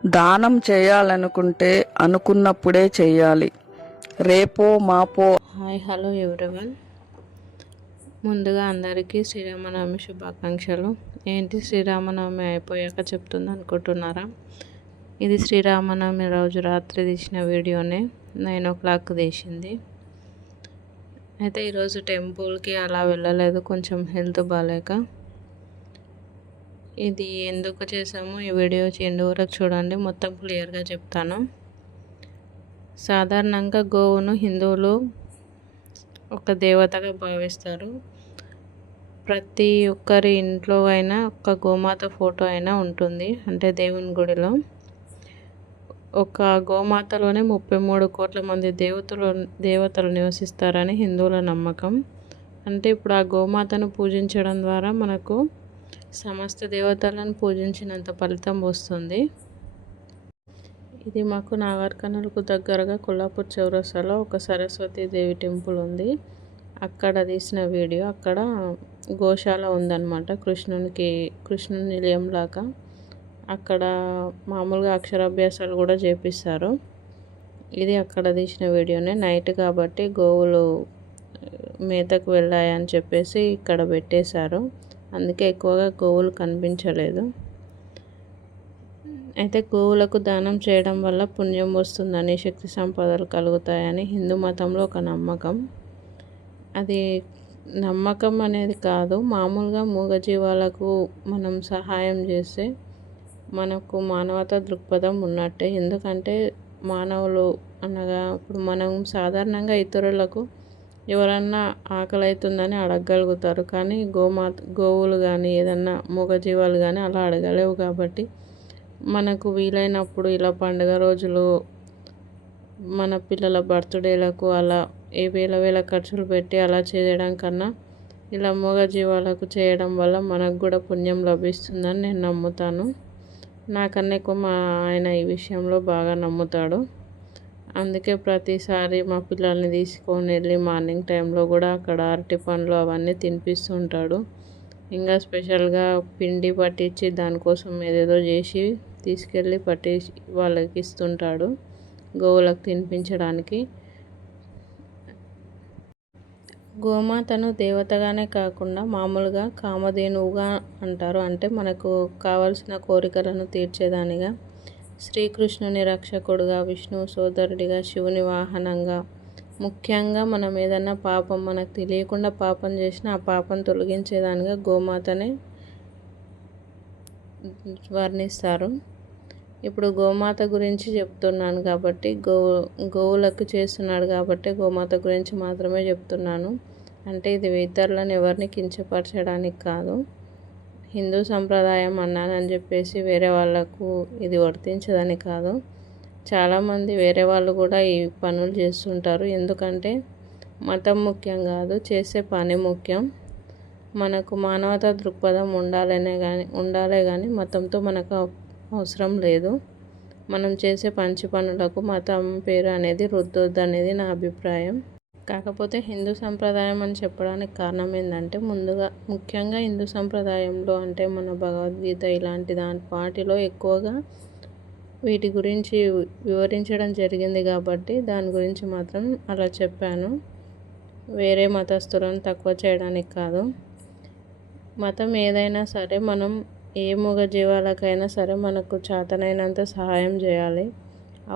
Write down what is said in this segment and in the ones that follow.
దానం చేయాలనుకుంటే అనుకున్నప్పుడే చేయాలి. రేపో మాపో. Hi hello everyone. ముందుగా అందరికీ శ్రీరామనవమి శుభాకాంక్షలు. ఏంటి శ్రీరామనవమి అయిపోయాక చెప్తుంది అనుకుంటున్నారా? ఇది శ్రీరామనవమి రోజు రాత్రి తీసిన వీడియోనే. 9 o'clock తీసింది. అయితే ఈరోజు టెంపుల్కి అలా వెళ్ళలేదు, కొంచెం హెల్త్ బాగాలేక. ఇది ఎందుకు చేసామో ఈ వీడియో ఎండ్ వరకు చూడండి, మొత్తం క్లియర్గా చెప్తాను. సాధారణంగా గోవును హిందువులు ఒక దేవతగా భావిస్తారు. ప్రతి ఒక్కరి ఇంట్లో అయినా ఒక గోమాత ఫోటో అయినా ఉంటుంది, అంటే దేవుని గుడిలో. ఒక గోమాతలోనే 33 కోట్ల మంది దేవతలు నివసిస్తారని హిందువుల నమ్మకం. అంటే ఇప్పుడు ఆ గోమాతను పూజించడం ద్వారా మనకు సమస్త దేవతలను పూజించినంత ఫలితం వస్తుంది. ఇది మాకు నాగర్ కర్నూల్కు దగ్గరగా కొల్లాపూర్ చౌరస్తాలో ఒక సరస్వతి దేవి టెంపుల్ ఉంది. అక్కడ తీసిన వీడియో. అక్కడ గోశాల ఉందన్నమాట, కృష్ణుని నిలయం లాగా. అక్కడ మామూలుగా అక్షరాభ్యాసాలు కూడా చేపిస్తారు. ఇది అక్కడ తీసిన వీడియోనే. నైట్ కాబట్టి గోవులు మేతకు వెళ్ళాయని చెప్పేసి ఇక్కడ పెట్టేశారు, అందుకే ఎక్కువగా గోవులు కనిపించలేదు. అయితే గోవులకు దానం చేయడం వల్ల పుణ్యం వస్తుందని, శక్తి సంపదలు కలుగుతాయని హిందూ మతంలో ఒక నమ్మకం. అది నమ్మకం అనేది కాదు, మామూలుగా మూగజీవాలకు మనం సహాయం చేస్తే మనకు మానవతా దృక్పథం ఉన్నట్టే. ఎందుకంటే మానవులు అనగా ఇప్పుడు మనం సాధారణంగా ఇతరులకు ఎవరన్నా ఆకలి అవుతుందని అడగగలుగుతారు, కానీ గోవులు కానీ ఏదన్నా మూగజీవాలు కానీ అలా అడగలేవు. కాబట్టి మనకు వీలైనప్పుడు ఇలా పండుగ రోజులు, మన పిల్లల బర్త్డేలకు అలా వేల ఖర్చులు పెట్టి అలా చేయడం కన్నా ఇలా మూగజీవాలకు చేయడం వల్ల మనకు కూడా పుణ్యం లభిస్తుందని నేను నమ్ముతాను. నాకన్నా ఎక్కువ మా ఆయన ఈ విషయంలో బాగా నమ్ముతాడు. అందుకే ప్రతిసారి మా పిల్లల్ని తీసుకొని వెళ్ళి మార్నింగ్ టైంలో కూడా అక్కడ అరటి పండ్లు అవన్నీ తినిపిస్తుంటాడు. ఇంకా స్పెషల్గా పిండి పట్టించి దానికోసం ఏదేదో చేసి తీసుకెళ్ళి పట్టించి వాళ్ళకి ఇస్తుంటాడు, గోవులకు తినిపించడానికి. గోమాతను దేవతగానే కాకుండా మామూలుగా కామధేనువుగా అంటారు. అంటే మనకు కావలసిన కోరికలను తీర్చేదానిగా, శ్రీకృష్ణుని రక్షకుడుగా, విష్ణువు సోదరుడిగా, శివుని వాహనంగా. ముఖ్యంగా మనం ఏదన్నా పాపం మనకు తెలియకుండా పాపం చేసినా ఆ పాపం తొలగించేదానిగా గోమాతనే వర్ణిస్తారు. ఇప్పుడు గోమాత గురించి చెప్తున్నాను కాబట్టి, గోవులకు చేస్తున్నాడు కాబట్టి గోమాత గురించి మాత్రమే చెప్తున్నాను. అంటే ఇది ఇతరులను ఎవరిని కించపరచడానికి కాదు. హిందూ సంప్రదాయం అన్నానని చెప్పేసి వేరే వాళ్ళకు ఇది వర్తించదని కాదు. చాలామంది వేరే వాళ్ళు కూడా ఈ పనులు చేస్తుంటారు. ఎందుకంటే మతం ముఖ్యం కాదు, చేసే పని ముఖ్యం. మనకు మానవతా దృక్పథం ఉండాలే కానీ మతంతో మనకు అవసరం లేదు. మనం చేసే మంచి పనులకు మతం పేరు అనేది రుద్దొద్దు అనేది నా అభిప్రాయం. కాకపోతే హిందూ సంప్రదాయం అని చెప్పడానికి కారణం ఏంటంటే, ముఖ్యంగా హిందూ సంప్రదాయంలో అంటే మన భగవద్గీత ఇలాంటి వాటిలో ఎక్కువగా వీటి గురించి వివరించడం జరిగింది కాబట్టి దాని గురించి మాత్రం అలా చెప్పాను. వేరే మతస్థులను తక్కువ చేయడానికి కాదు. మతం ఏదైనా సరే, మనం ఏ మూగజీవాలకైనా సరే మనకు చేతనైనంత సహాయం చేయాలి.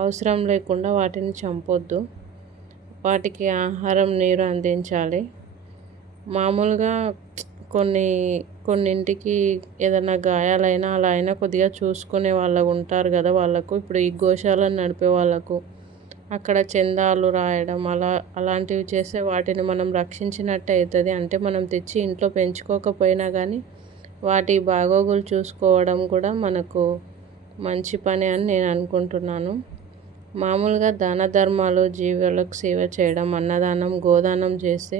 అవసరం లేకుండా వాటిని చంపొద్దు, వాటికి ఆహారం నీరు అందించాలి. మామూలుగా కొన్నింటికి ఏదైనా గాయాలైనా అలా అయినా కొద్దిగా చూసుకునే వాళ్ళు ఉంటారు కదా, వాళ్ళకు ఇప్పుడు ఈ గోశాలను నడిపే వాళ్ళకు అక్కడ చందాలు రాయడం అలాంటివి చేస్తే వాటిని మనం రక్షించినట్టు అవుతుంది. అంటే మనం తెచ్చి ఇంట్లో పెంచుకోకపోయినా కానీ వాటి బాగోగులు చూసుకోవడం కూడా మనకు మంచి పని అని నేను అనుకుంటున్నాను. మామూలుగా దాన ధర్మాలు, జీవులకు సేవ చేయడం, అన్నదానం, గోదానం చేస్తే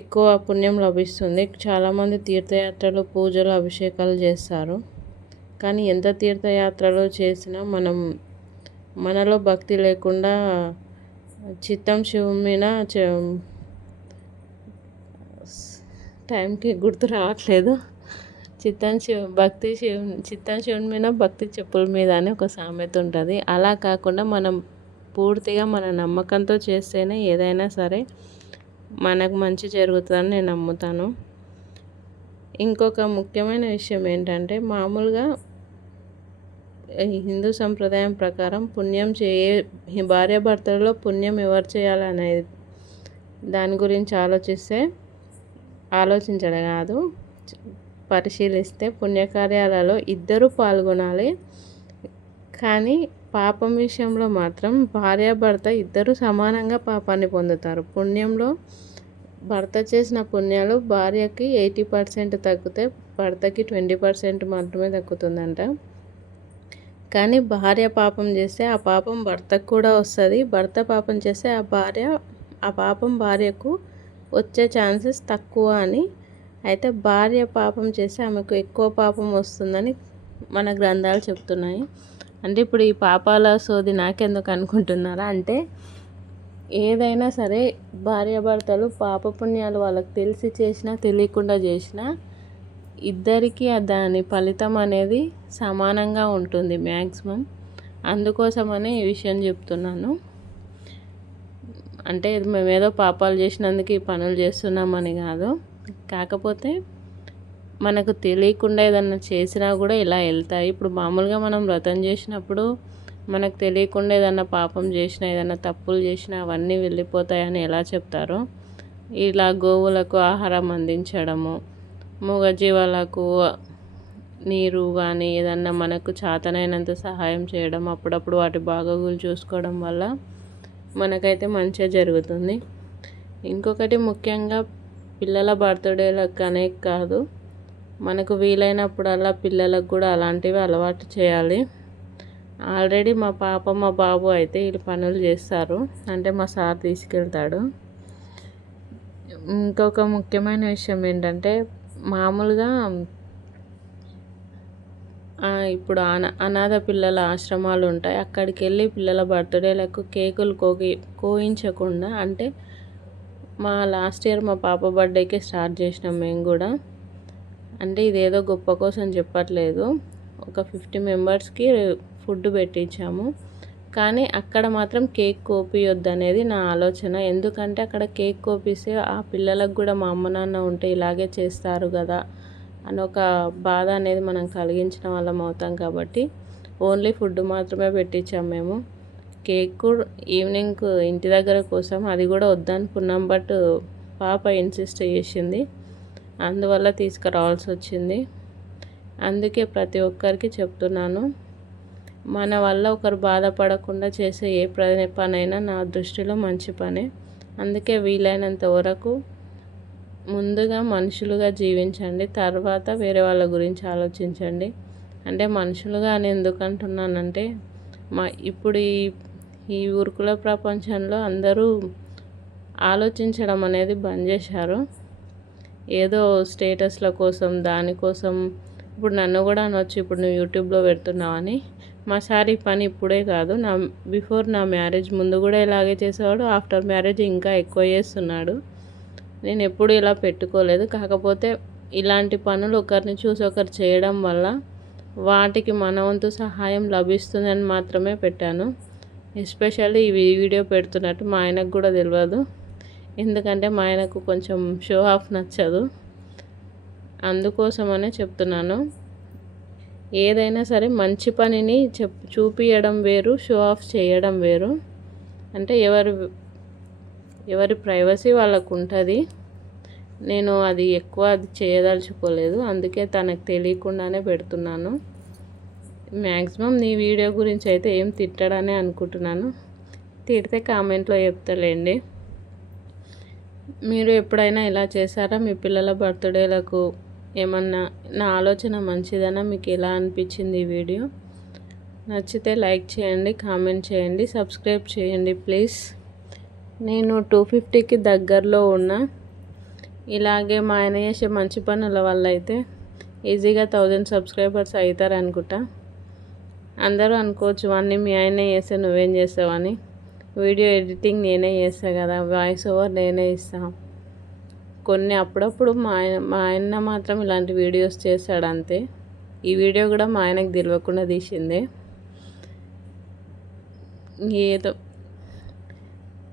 ఎక్కువ పుణ్యం లభిస్తుంది. చాలామంది తీర్థయాత్రలు, పూజలు, అభిషేకాలు చేస్తారు. కానీ ఎంత తీర్థయాత్రలు చేసినా మనలో భక్తి లేకుండా చిత్తం శివుని మీద టైంకి గుర్తు రావట్లేదు. చిత్తం శివుని మీద భక్తి చెప్పుల మీద అని ఒక సామెత ఉంటుంది. అలా కాకుండా మనం పూర్తిగా మన నమ్మకంతో చేస్తేనే ఏదైనా సరే మనకు మంచి జరుగుతుందని నేను నమ్ముతాను. ఇంకొక ముఖ్యమైన విషయం ఏంటంటే, మామూలుగా హిందూ సంప్రదాయం ప్రకారం భార్యాభర్తలలో పుణ్యం ఎవరు చేయాలనేది దాని గురించి ఆలోచించడం కాదు, పరిశీలిస్తే పుణ్యకార్యాలలో ఇద్దరు పాల్గొనాలి. కానీ పాపం విషయంలో మాత్రం భార్యాభర్త ఇద్దరు సమానంగా పాపాన్ని పొందుతారు. పుణ్యంలో భర్త చేసిన పుణ్యాలు భార్యకి 80% తగ్గితే భర్తకి 20% మాత్రమే దక్కుతుందంట. కానీ భార్య పాపం చేస్తే ఆ పాపం భర్తకు కూడా వస్తుంది. భర్త పాపం చేస్తే ఆ పాపం భార్యకు వచ్చే ఛాన్సెస్ తక్కువ అని. అయితే భార్య పాపం చేస్తే ఆమెకు ఎక్కువ పాపం వస్తుందని మన గ్రంథాలు చెప్తున్నాయి. అంటే ఇప్పుడు ఈ పాపాల సోది నాకెందుకు అనుకుంటున్నారా అంటే, ఏదైనా సరే భార్యాభర్తలు పాపపుణ్యాలు వాళ్ళకి తెలిసి చేసినా తెలియకుండా చేసినా ఇద్దరికీ దాని ఫలితం అనేది సమానంగా ఉంటుంది మ్యాక్సిమం. అందుకోసమని ఈ విషయం చెప్తున్నాను. అంటే మేమేదో పాపాలు చేసినందుకు ఈ పనులు చేస్తున్నామని కాదు, కాకపోతే మనకు తెలియకుండా ఏదన్నా చేసినా కూడా ఇలా వెళ్తాయి. ఇప్పుడు మామూలుగా మనం వ్రతం చేసినప్పుడు మనకు తెలియకుండా ఏదన్నా పాపం చేసినా ఏదన్నా తప్పులు చేసినా అవన్నీ వెళ్ళిపోతాయని ఎలా చెప్తారో, ఇలా గోవులకు ఆహారం అందించడము, మూగజీవాలకు నీరు కానీ ఏదన్నా మనకు చేతనైనంత సహాయం చేయడం, అప్పుడప్పుడు వాటి బాగోగులు చూసుకోవడం వల్ల మనకైతే మంచిగా జరుగుతుంది. ఇంకొకటి ముఖ్యంగా పిల్లల బర్త్డేలకు అనే కాదు, మనకు వీలైనప్పుడల్లా పిల్లలకు కూడా అలాంటివి అలవాటు చేయాలి. ఆల్రెడీ మా పాప మా బాబు అయితే వీళ్ళు పనులు చేస్తారు, అంటే మా సార్ తీసుకెళ్తాడు. ఇంకొక ముఖ్యమైన విషయం ఏంటంటే, మామూలుగా ఇప్పుడు అనాథ పిల్లల ఆశ్రమాలు ఉంటాయి, అక్కడికి వెళ్ళి పిల్లల బర్త్డేలకు కేకులు కోయించకుండా, అంటే లాస్ట్ ఇయర్ మా పాప బర్త్డేకి స్టార్ట్ చేసినాం మేము కూడా. అంటే ఇదేదో గొప్ప కోసం చెప్పట్లేదు, ఒక 50 మెంబర్స్కి ఫుడ్ పెట్టించాము. కానీ అక్కడ మాత్రం కేక్ కోపియొద్దు అనేది నా ఆలోచన. ఎందుకంటే అక్కడ కేక్ కోపిస్తే ఆ పిల్లలకు కూడా మా అమ్మ నాన్న ఉంటే ఇలాగే చేస్తారు కదా అని ఒక బాధ అనేది మనం కలిగించిన వాళ్ళం అవుతాం. కాబట్టి ఓన్లీ ఫుడ్ మాత్రమే పెట్టించాము మేము. కేక్ ఈవినింగ్ ఇంటి దగ్గర కోసం అది కూడా వద్దనుకున్నాం, బట్ పాప ఇన్సిస్ట్ చేసింది, అందువల్ల తీసుకురావాల్సి వచ్చింది. అందుకే ప్రతి ఒక్కరికి చెప్తున్నాను, మన వల్ల ఒకరు బాధపడకుండా చేసే ఏ పనైనా నా దృష్టిలో మంచి పనే. అందుకే వీలైనంత వరకు ముందుగా మనుషులుగా జీవించండి, తర్వాత వేరే వాళ్ళ గురించి ఆలోచించండి. అంటే మనుషులుగా అని ఎందుకు అంటున్నానంటే, ఇప్పుడు ఈ ఉరుకుల ప్రపంచంలో అందరూ ఆలోచించడం అనేది బంద్ చేశారు. ఏదో స్టేటస్ల కోసం దానికోసం. ఇప్పుడు నన్ను కూడా అనొచ్చు, ఇప్పుడు నువ్వు యూట్యూబ్లో పెడుతున్నావని. మా సార్ ఈ పని ఇప్పుడే కాదు, బిఫోర్ నా మ్యారేజ్ ముందు కూడా ఇలాగే చేసేవాడు, ఆఫ్టర్ మ్యారేజ్ ఇంకా ఎక్కువ చేస్తున్నాడు. నేను ఎప్పుడు ఇలా పెట్టుకోలేదు, కాకపోతే ఇలాంటి పనులు ఒకరిని చూసి ఒకరు చేయడం వల్ల వాటికి మన వంతు సహాయం లభిస్తుందని మాత్రమే పెట్టాను. ఎస్పెషల్లీ ఈ వీడియో పెడుతున్నట్టు మా ఆయనకు కూడా తెలియదు, ఎందుకంటే మా ఆయనకు కొంచెం షో ఆఫ్ నచ్చదు, అందుకోసమనే చెప్తున్నాను. ఏదైనా సరే మంచి పనిని చూపించడం వేరు, షో ఆఫ్ చేయడం వేరు. అంటే ఎవరి ప్రైవసీ వాళ్ళకు ఉంటుంది. నేను అది ఎక్కువ చేయదలుచుకోలేదు, అందుకే తనకు తెలియకుండానే పెడుతున్నాను. మ్యాక్సిమం నీ వీడియో గురించి అయితే ఏం తిట్టడనే అనుకుంటున్నాను, తిడితే కామెంట్లో చెప్తలేండి. మీరు ఎప్పుడైనా ఇలా చేశారా? మీ పిల్లల బర్త్డేలకు ఏమన్నా? నా ఆలోచన మంచిదనా? మీకు ఎలా అనిపించింది ఈ వీడియో? నచ్చితే లైక్ చేయండి, కామెంట్ చేయండి, సబ్స్క్రైబ్ చేయండి ప్లీజ్. నేను 250కి దగ్గరలో ఉన్నా. ఇలాగే మా ఆయన చేసే మంచి పనుల వల్ల అయితే ఈజీగా 1000 సబ్స్క్రైబర్స్ అవుతారు అనుకుంటా. అందరూ అనుకోవచ్చు, అన్నీ మీ ఆయనే చేస్తే నువ్వేం చేస్తావని. వీడియో ఎడిటింగ్ నేనే చేస్తా కదా, వాయిస్ ఓవర్ నేనే ఇస్తాను. కొన్ని అప్పుడప్పుడు మా ఆయన మాత్రం ఇలాంటి వీడియోస్ చేశాడు అంతే. ఈ వీడియో కూడా మా ఆయనకు తెలియకుండా తీసిందే. ఏదో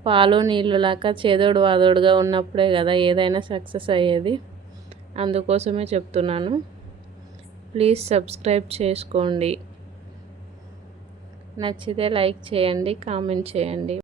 పాలు నీళ్ళు లాగా చేదోడు వాదోడుగా ఉన్నప్పుడే కదా ఏదైనా సక్సెస్ అయ్యేది. అందుకోసమే చెప్తున్నాను. ప్లీజ్ సబ్స్క్రైబ్ చేసుకోండి. నచ్చితే లైక్ చేయండి, కామెంట్ చేయండి.